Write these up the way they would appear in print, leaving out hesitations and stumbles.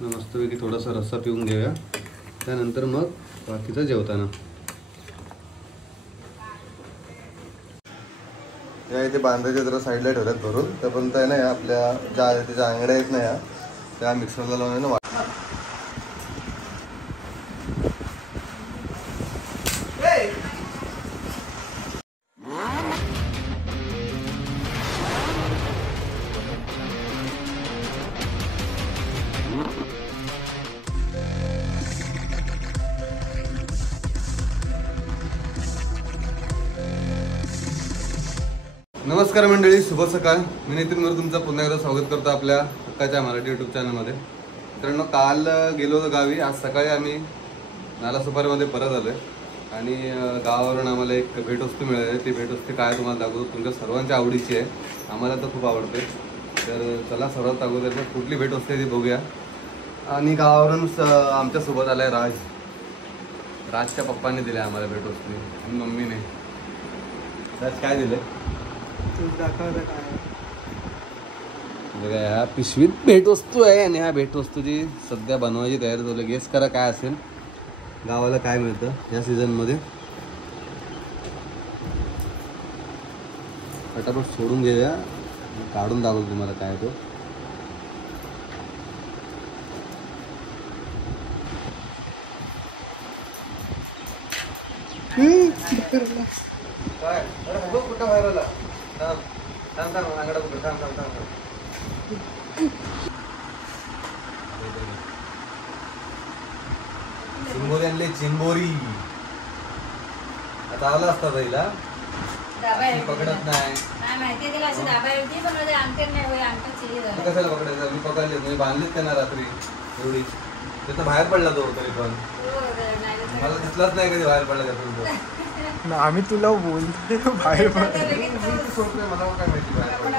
मस्तपैकी थोडासा रस्सा पिऊन घेऊया, त्यानंतर मग बाकीचं जेवताना. या इथे बांधायच्या जरा साईडला ठेवल्यात भरून, तर पण त्या नाही आपल्या ज्या त्याच्या आंगड्या आहेत ना, या त्या मिक्सरला लावून ना. नमस्कार मंडळी, शुभ सकाळ. मी नितीन मोरे तुमचं पुन्हा एकदा स्वागत करतो आपल्या हक्काच्या मराठी यूट्यूब चॅनलमध्ये. मित्रांनो, काल गेलो होतो गावी. आज सकाळी आम्ही नालासोपारीमध्ये परत आलो आहे आणि गावावरून आम्हाला एक भेटवस्तू मिळाली. ती भेटवस्तू काय तुम्हाला दाखवतो. तुमच्या सर्वांच्या आवडीची आहे, आम्हाला तर खूप आवडते. तर चला सर्वात अगोदर कुठली भेटवस्तू आहे ती बघूया. आणि गावावरून आमच्यासोबत आला आहे राज. राजच्या पप्पांनी दिल्या आम्हाला भेटवस्तू आणि मम्मीने. राज काय दिले बघा. ह्या पिशवीत भेटवस्तू आहे आणि ह्या भेटवस्तूची सध्या बनवायची तयारी चालू. गेस करा काय असेल, गावाला काय मिळतं या सीझनमध्ये. फटाफट सोडून घेऊया, काढून दाखवतो तुम्हाला काय तो. काय अरे कुठं बाहेर आला. थांब थांब आंगडा कुठं. थांब थांब थांब. चिंबोरी आणली, चिंबोरी. आता आला असता पहिला, पकडत नाही. कशाला पकडायचं, मी पकडले. तुम्ही बांधलीच त्यांना रात्री एवढी. तिथं बाहेर पडला तो तरी पण मला दिसलाच नाही कधी बाहेर पडला का. आम्ही तुला बोलतो बाहेर मला काय माहिती बाहेर पडला.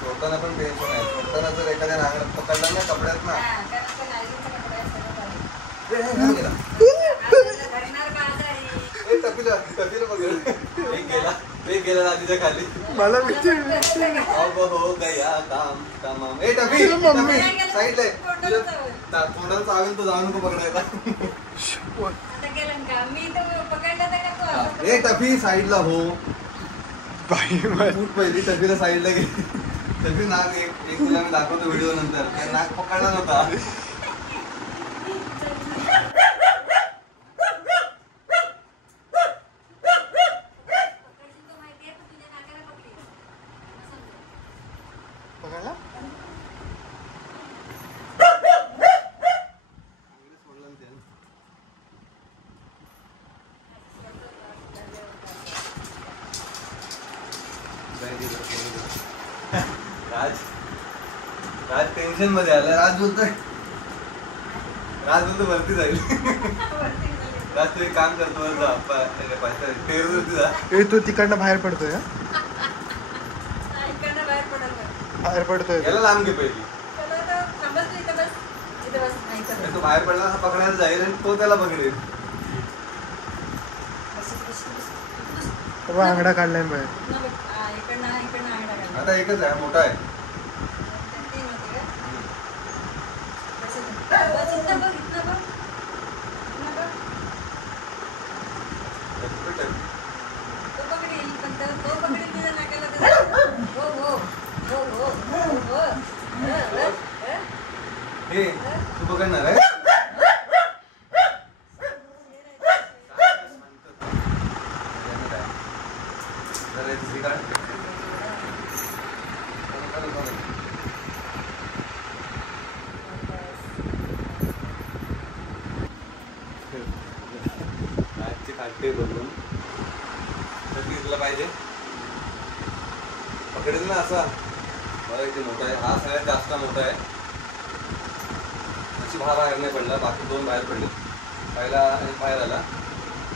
सोडताना पण टेन्शन आहे. सोडताना जर एखाद्या नांगरात पकडला ना कपड्यात ना, गेला रात्रीच्या खाली. मला हो गया काम तमाम. ए टफी साईडला तोंडाला चावेल तो, जाऊ नको पकडायला. ए टफी साईडला हो. पहिली टफीला साईडला गेली. टफी नाक एक तुला मी दाखवतो व्हिडिओ नंतर. नाक पकडला नव्हता. राज टेन्शन मध्ये आला. राज बोलतोय वरती जाईल. राज तू एक काम करतो, तू तिकडनं बाहेर पडतोय. बाहेर पडतोय याला लांब घे पहिली. तो बाहेर पडला पकडायला जाईल आणि तो त्याला पकडेल. आंगडा काढलाय बाहेर. आता एकच आहे, मोठा आहे. तू पकडणार आहे. खाटे बघून तुला पाहिजे पकडेल ना असा. बघा इथे मोठा आहे, हा सगळ्यात जास्त मोठा आहे. अशी बाहेर नाही पडला, बाकी दोन बाहेर पडले. पहिला एक बाहेर आला,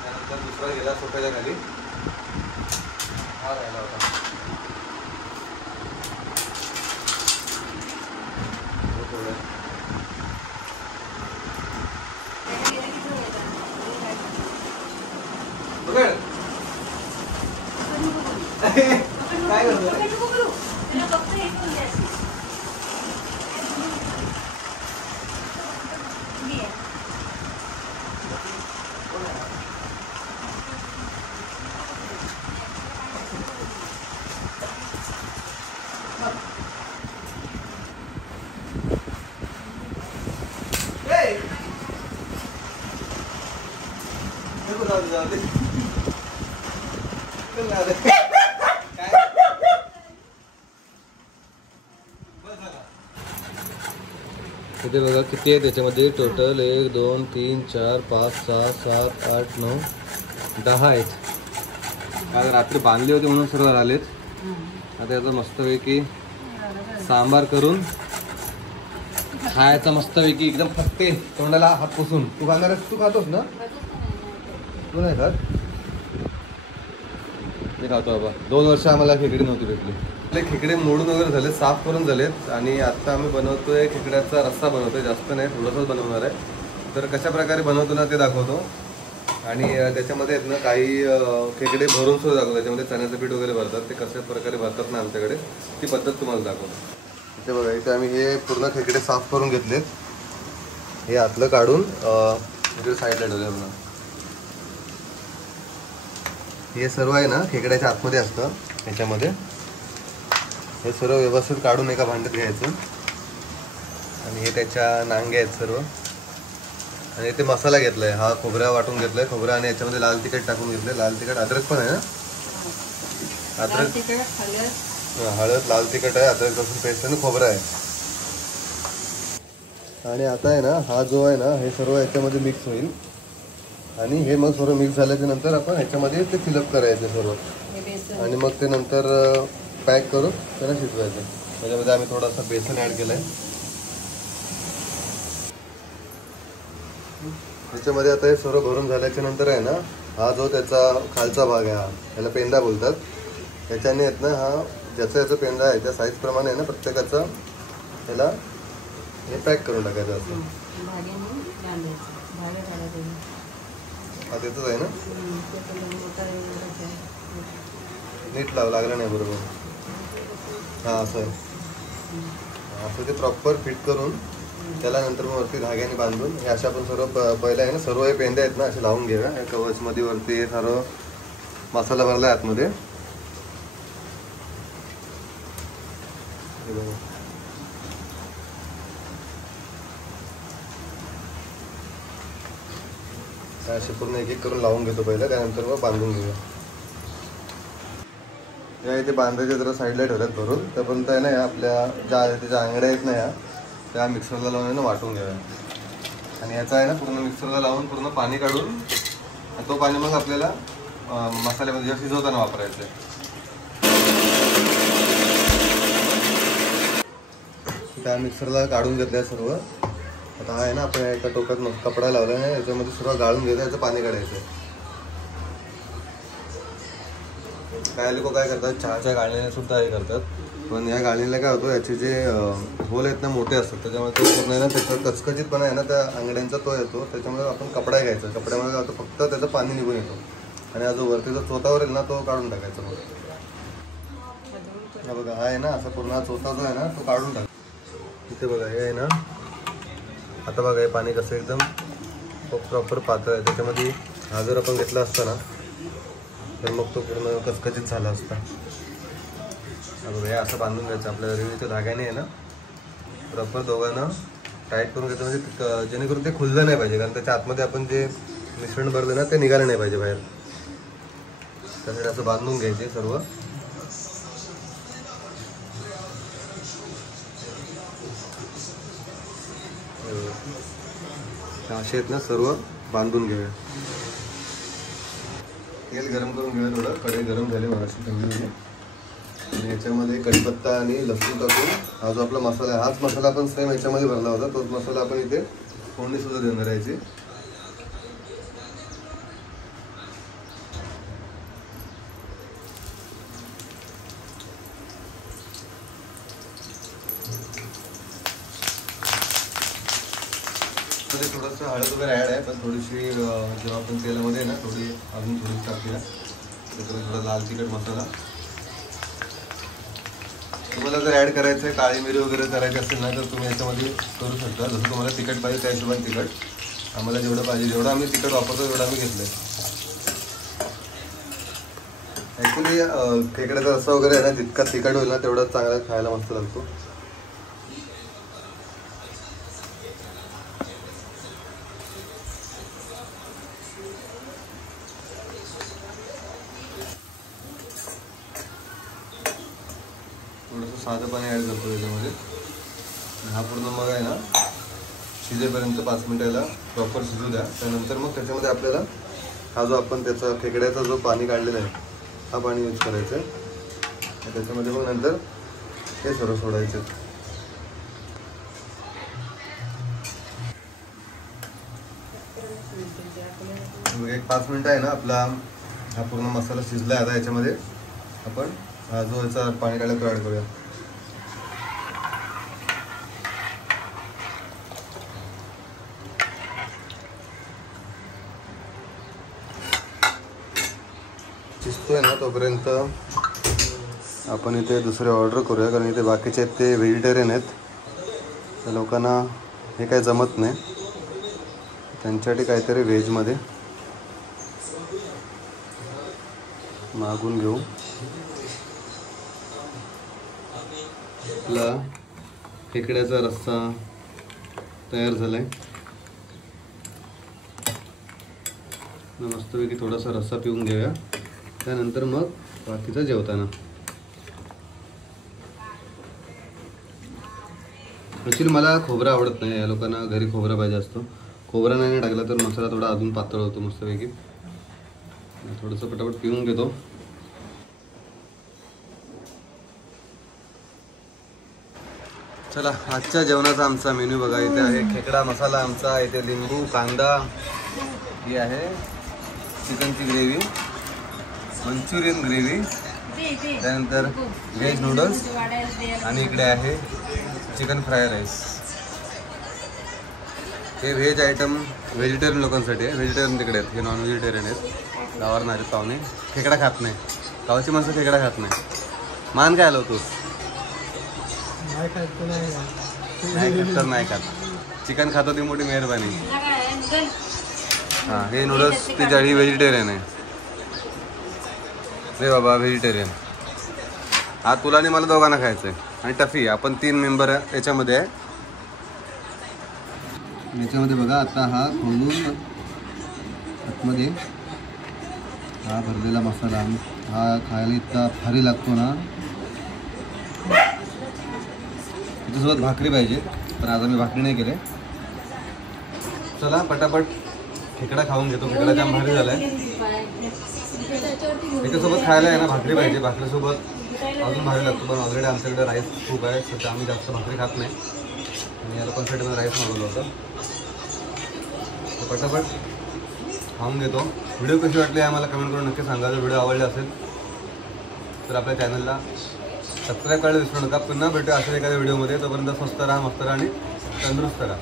त्यानंतर दुसरा गेला सोफ्याच्या खाली. हा राहिला होता. काय करतो इथे बघा किती आहे त्याच्यामध्ये टोटल 1 2 3 4 5 6 7 8 9 10 आहेत. काल रात्री बांधले होते म्हणून सर्व आलेत. आता याचा मस्तपैकी सांबार करून खायचा मस्तपैकी एकदम फटके तोंडाला हात पुसून. तू खाणार आहेस? तू खातोस ना? तू नाही खात? मी खातो बाबा. 2 वर्ष आम्हाला खेकडी नव्हती भेटली. आपले खेकडे मोडून वगैरे झाले, साफ करून झालेत आणि आता आम्ही बनवतोय खेकड्याचा रस्सा बनवतोय. जास्त नाही, थोडंसंच बनवणार आहे. तर कशा प्रकारे बनवतो ना ते दाखवतो. आणि त्याच्यामध्ये आहेत ना काही खेकडे भरून सुद्धा दाखवतो. त्याच्यामध्ये चण्याचं पीठ वगैरे भरतात. ते कशा प्रकारे भरतात ना आमच्याकडे ती पद्धत तुम्हाला दाखवतो. इथे बघा, इथे आम्ही हे पूर्ण खेकडे साफ करून घेतलेत. हे आतलं काढून इकडे साईडला ठेवले बघा. हे सर्व आहे ना खेकड्याच्या आतमध्ये असतं. ह्याच्यामध्ये हे सर्व व्यवस्थित काढून एका भांड्यात घ्यायचं. आणि हे त्याच्या नांगे आहेत सर्व. आणि इथे मसाला घेतलाय. हा खोबरा वाटून घेतलाय. खोबरा आणि याच्यामध्ये लाल तिखट टाकून घेतलंय. लाल तिखट, अद्रक पण आहे ना? अद्रक, हळद, लाल तिखट आहे, अद्रक लसूण पेस्ट आणि खोबरा आहे. आणि आता आहे ना हा जो आहे ना हे सर्व याच्यामध्ये मिक्स होईल. आणि हे मग सर्व मिक्स झाल्याच्या नंतर आपण ह्याच्यामध्ये ते फिलअप करायचं सर्व. आणि मग ते नंतर पॅक करून त्याला शिजवायचं. त्याच्यामध्ये आम्ही थोडासा बेसन ॲड केलाय. त्याच्यामध्ये आता हे सर्व भरून झाल्याच्या नंतर आहे ना हा जो त्याचा खालचा भाग आहे, हा याला पेंदा बोलतात. त्याच्याने आहेत ना हा ज्याचा याचा पेंदा आहे त्या साईज प्रमाणे आहे ना प्रत्येकाचा याला हे पॅक करून टाकायचं असं. हा त्याचंच आहे ना? नीट लागलं नाही बरोबर. हां असं आहे. असं ते प्रॉपर फिट करून त्याला नंतर मग वरती धाग्याने बांधून हे अशा आपण सर्व पहिलं आहे ना सर्व हे पेंदे आहेत ना असे लावून घेऊया. या कवचमध्ये वरती हे सर्व मसाला भरला आहे आतमध्ये. असे पूर्ण एक एक करून लावून घेतो पहिलं, त्यानंतर मग बांधून घेऊया. या इथे बांधायच्या जरा साईडला ठेवल्यात भरून. त्यापर्यंत आहे ना आपल्या ज्या त्याच्या आंगड्या आहेत ना या त्या मिक्सरला लावून वाटून घ्याव्या. आणि याचा आहे ना पूर्ण मिक्सरला लावून पूर्ण पाणी काढून तो पाणी मग आपल्याला मसाल्यामध्ये शिजवताना वापरायचं आहे. त्या मिक्सरला काढून घेतलं सर्व. आता आहे ना आपण एका टोकात कपडा लावला आहे, याच्यामध्ये सर्व गाळून घ्यायचं, याचं पाणी काढायचं. काय लोक काय करतात चहाच्या गाळणीने सुद्धा हे करतात. पण या गाळणीला काय होतं याचे जे होल आहेत ना मोठे असतात त्याच्यामुळे तो पूर्ण आहे ना त्याचा कचकचीतपणा आहे ना त्या अंगड्यांचा तो येतो. त्याच्यामुळे आपण कपडा घ्यायचा. कपड्यामुळे काय होतं फक्त त्याचं पाणी निघून येतो. आणि हा जो वरती जो चोथावर येईल ना तो काढून टाकायचा. मग हा बघा हा आहे ना असा पूर्ण चोथा जो आहे ना तो काढून टाक. इथे बघा हे आहे ना आता बघा हे पाणी कसं एकदम प्रॉपर पातळ आहे. त्याच्यामध्ये हा जर आपण घेतला असता ना तर मग तो पूर्ण कचकचीत झाला असता. बघा हे असं बांधून घ्यायचं आपल्या रेल्वेच्या धाग्याने आहे ना प्रॉपर दोघांना टाईट करून घ्यायचं. म्हणजे जेणेकरून ते खुललं नाही पाहिजे, कारण त्याच्या आतमध्ये आपण जे मिश्रण भरलं ना ते निघालं नाही पाहिजे बाहेर. त्यासाठी असं बांधून घ्यायचे सर्व. असे आहेत ना सर्व बांधून घेऊया. तेल गरम करून घेऊया. थोडं कढई गरम झाली मगाशी ठेवली होती. आणि याच्यामध्ये कढीपत्ता आणि लसूण टाकून हा जो आपला मसाला आहे हाच मसाला आपण सेम याच्यामध्ये भरला होता तोच मसाला आपण इथे फोडणी सुद्धा देणार याची. थोडंसं हळद हळद वगैरे ॲड आहे, पण थोडीशी जेव्हा आपण तेलामध्ये ना थोडी अजून थोडीशी टाकूया. त्याच्यामध्ये थोडा लाल तिखट मसाला. तुम्हाला जर ॲड करायचं आहे काळी मिरी वगैरे करायची असेल ना तर तुम्ही याच्यामध्ये करू शकता. जसं तुम्हाला तिखट पाहिजे त्या हिशोबाने तिखट. आम्हाला जेवढं पाहिजे जेवढं आम्ही तिखट वापरतो तेवढं आम्ही घेतलं आहे. ॲक्च्युली खेकड्याचा रस्सा वगैरे आहे ना जितका तिखट होईल ना तेवढा चांगला खायला मस्त लागतो. थोडंसं साधं पाणी ॲड करतो त्याच्यामध्ये. हा पूर्ण मग आहे ना शिजेपर्यंत 5 मिनिटाला प्रॉपर शिजू द्या. त्यानंतर मग त्याच्यामध्ये आपल्याला हा जो आपण त्याचा खेकड्याचा जो पाणी काढलेला आहे हा पाणी यूज करायचं आहे. त्याच्यामध्ये मग नंतर हे सर्व सोडायचं. मग एक 5 मिनिटं आहे ना आपला हा पूर्ण मसाला शिजला आहे. आता याच्यामध्ये आपण हा जो याचा पाणी काढला तो ॲड करूया. शिजतोय ना तोपर्यंत आपण इथे दुसरे ऑर्डर करूया, कारण इथे बाकीचे आहेत ते व्हेजिटेरियन आहेत. त्या लोकांना हे काही जमत नाही. त्यांच्यासाठी काहीतरी व्हेजमध्ये मागून घेऊ. आपला खेकड्याचा रस्सा तयार झाला आहे. मस्तपैकी थोडासा रस्सा पिऊन घेऊया. त्यानंतर मग बाकीचं जेवताना. ॲक्च्युली मला खोबरं आवडत नाही. या लोकांना घरी खोबरं पाहिजे असतो. खोबरं नाही टाकला तर मसाला थोडा अजून पातळ होतो मस्तपैकी. थोडंसं पटापट पिऊन घेतो. चला आजच्या जेवणाचा आमचा मेन्यू बघा. इथे आहे खेकडा मसाला आमचा, इथे लिंबू कांदा, ही आहे चिकनची ग्रेव्ही, मंचुरियन ग्रेव्ही, त्यानंतर व्हेज नूडल्स आणि इकडे आहे चिकन फ्राय राईस. हे व्हेज आयटम व्हेजिटेरियन लोकांसाठी आहे. व्हेजिटेरियन तिकडे आहेत, हे नॉन व्हेजिटेरियन आहेत. गावावर नाही पाहुणे. खेकडा खात नाही. गावाची माणसं खेकडा खात नाही. मान काय आलो तू? नाही खात तर नाही खात. चिकन खातो ती मोठी मेहरबानी. हां हे नूडल्स ती जाळी व्हेजिटेरियन आहे. रे बाबा व्हेजिटेरियन. हा तुला आणि मला दोघांना खायचं आहे. आणि टफी आपण 3 मेंबर याच्यामध्ये आहे. याच्यामध्ये बघा आता हा खोलून आतमध्ये हा भरलेला मसाला हा खायला इतका भारी लागतो ना. त्याच्यासोबत भाकरी पाहिजे, पण आज आम्ही भाकरी नाही केले. चला पटापट खेकडा खाऊन घेतो. खेकडा जाम भारी झाला आहे. त्याच्यासोबत खायला आहे ना भाकरी पाहिजे. भाकरीसोबत अजून भारी लागतो. पण ऑलरेडी आमच्याकडे राईस खूप आहे, तर आम्ही जास्त भाकरी खात नाही. आणि या लोकांसाठी मला राईस मागवलं होतं. तर पटापट खाऊन घेतो. व्हिडिओ कशी वाटली आम्हाला कमेंट करून नक्की सांगा. जर व्हिडिओ आवडला असेल तर आपल्या चॅनलला सबस्क्राईब करायला विसरू नका. पुन्हा भेटूया अशा एखाद्या व्हिडिओमध्ये. तोपर्यंत स्वस्त राहा, मस्त राहा आणि तंदुरुस्त राहा.